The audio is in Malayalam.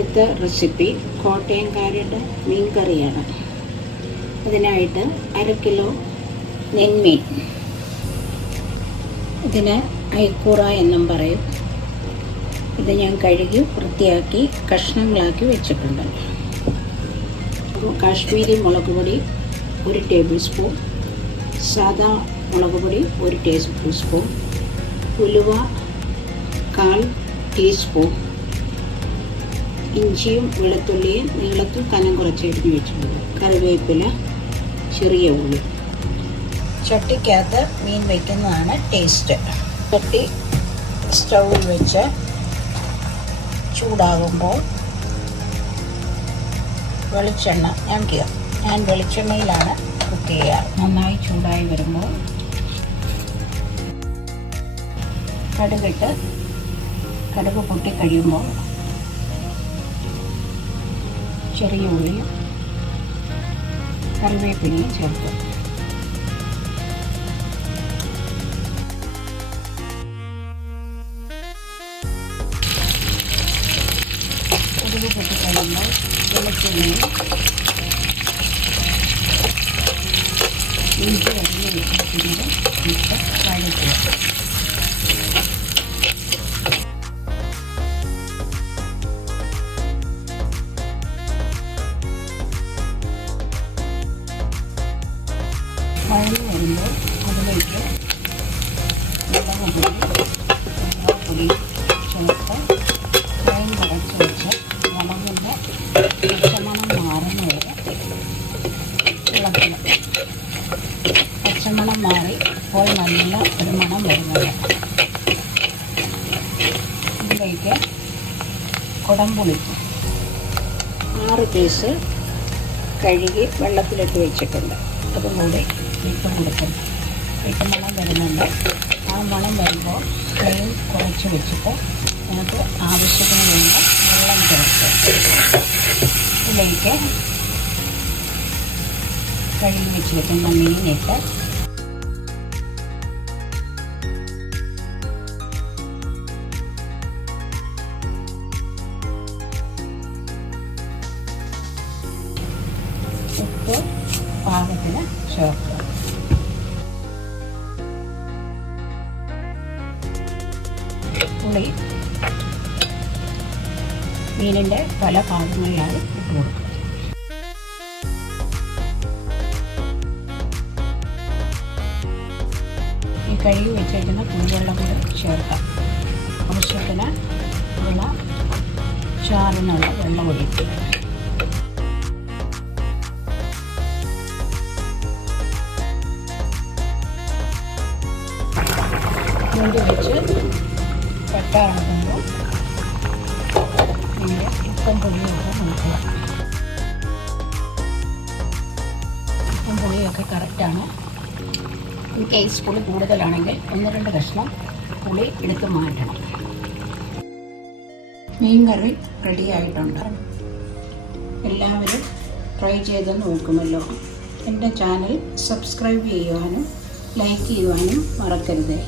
അടുത്ത റെസിപ്പി കോട്ടയംകാരുടെ മീൻ കറിയാണ്. അതിനായിട്ട് 1/2 കിലോ നെന്മീൻ, ഇതിന് ഐക്കൂറ എന്നും പറയും. ഇത് ഞാൻ കഴുകി വൃത്തിയാക്കി കഷ്ണങ്ങളാക്കി വെച്ചിട്ടുണ്ട്. കാശ്മീരി മുളക് പൊടി 1 ടേബിൾ സ്പൂൺ, സാദാ മുളക് പൊടി 1 ടേബിൾ സ്പൂൺ, ഉലുവ 1/4 ടീസ്പൂൺ, ഇഞ്ചിയും വെളുത്തുള്ളിയും നീളത്തിൽ കനം കുറച്ച് എരിഞ്ഞ് വെച്ചിട്ടുണ്ട്, കറിവേപ്പില, ചെറിയ ഉള്ളി. ചട്ടിക്കകത്ത് മീൻ വയ്ക്കുന്നതാണ് ടേസ്റ്റ്. ചട്ടി സ്റ്റൗവിൽ വെച്ച് ചൂടാകുമ്പോൾ വെളിച്ചെണ്ണ ഞാൻ വെളിച്ചെണ്ണയിലാണ് കുക്ക് ചെയ്യുക. നന്നായി ചൂടായി വരുമ്പോൾ കടുക് പൊട്ടിക്കഴിയുമ്പോൾ ചെറിയ ഉള്ളിയും കറിവേപ്പിലയും ചേർക്കും. കടുക് പൊട്ടിക്കഴിയുമ്പോൾ വെളുത്തുള്ളിയും ഇഞ്ചി അരിഞ്ഞ് വെച്ചിട്ടുണ്ട് ഇട്ട് വഴറ്റുക. വഴഞ്ഞ് വരുമ്പോൾ അതിലേക്ക് പൊടി ചേർത്ത് ഫ്ലെയിം കുറച്ച് വെച്ച് മുളകിൻ്റെ പച്ചമണം മാറുന്ന വരെ ഇളക്കുക. പച്ചമണം മാറി ഇപ്പോൾ നല്ല ഒരു മണം വരുന്നത്. ഇതിലേക്ക് കുടംപുളി 6 പീസ് കഴുകി വെള്ളത്തിലിട്ട് വെച്ചിട്ടുണ്ട്. അതും കൂടി ഇട്ട് കൊടുക്കും. ഇട്ട് മണം വരുന്നുണ്ട്. ആ മണം വരുമ്പോൾ ഫ്ലെയിം കുറച്ച് വെച്ചിട്ട് നമുക്ക് ആവശ്യത്തിന് വേണ്ട വെള്ളം ചേർത്ത് ഇതിലേക്ക് കഴുകി വെച്ച് വെക്കുന്ന മീനിട്ട് ഉപ്പ് പാകത്തിന് ചേർക്കുക. പുളി മീനിൻ്റെ പല ഭാഗങ്ങളിലായി ഇട്ട് കൊടുക്കുക. ഈ കഴുകി വെച്ചിരിക്കുന്ന പുളിവെള്ളം കൂടെ ചേർക്കാം. ആവശ്യത്തിന് ചാറിനുള്ള വെള്ളം ഒഴിക്കുക. മൂടി വെച്ച് വെട്ടാറാകുമ്പോൾ ഇതിൻ്റെ ഉപ്പും പുളിയൊക്കെ നോക്കുക. ഉപ്പും പുളിയൊക്കെ കറക്റ്റാണ്. ഈ കേസ് പുളി കൂടുതലാണെങ്കിൽ 1-2 കഷ്ണം പുളി എടുത്ത് മാറ്റണം. മീൻ കറി റെഡി ആയിട്ടുണ്ട്. എല്ലാവരും ട്രൈ ചെയ്ത് നോക്കുമല്ലോ. എൻ്റെ ചാനൽ സബ്സ്ക്രൈബ് ചെയ്യുവാനും ലൈക്ക് ചെയ്യുവാനും മറക്കരുത്.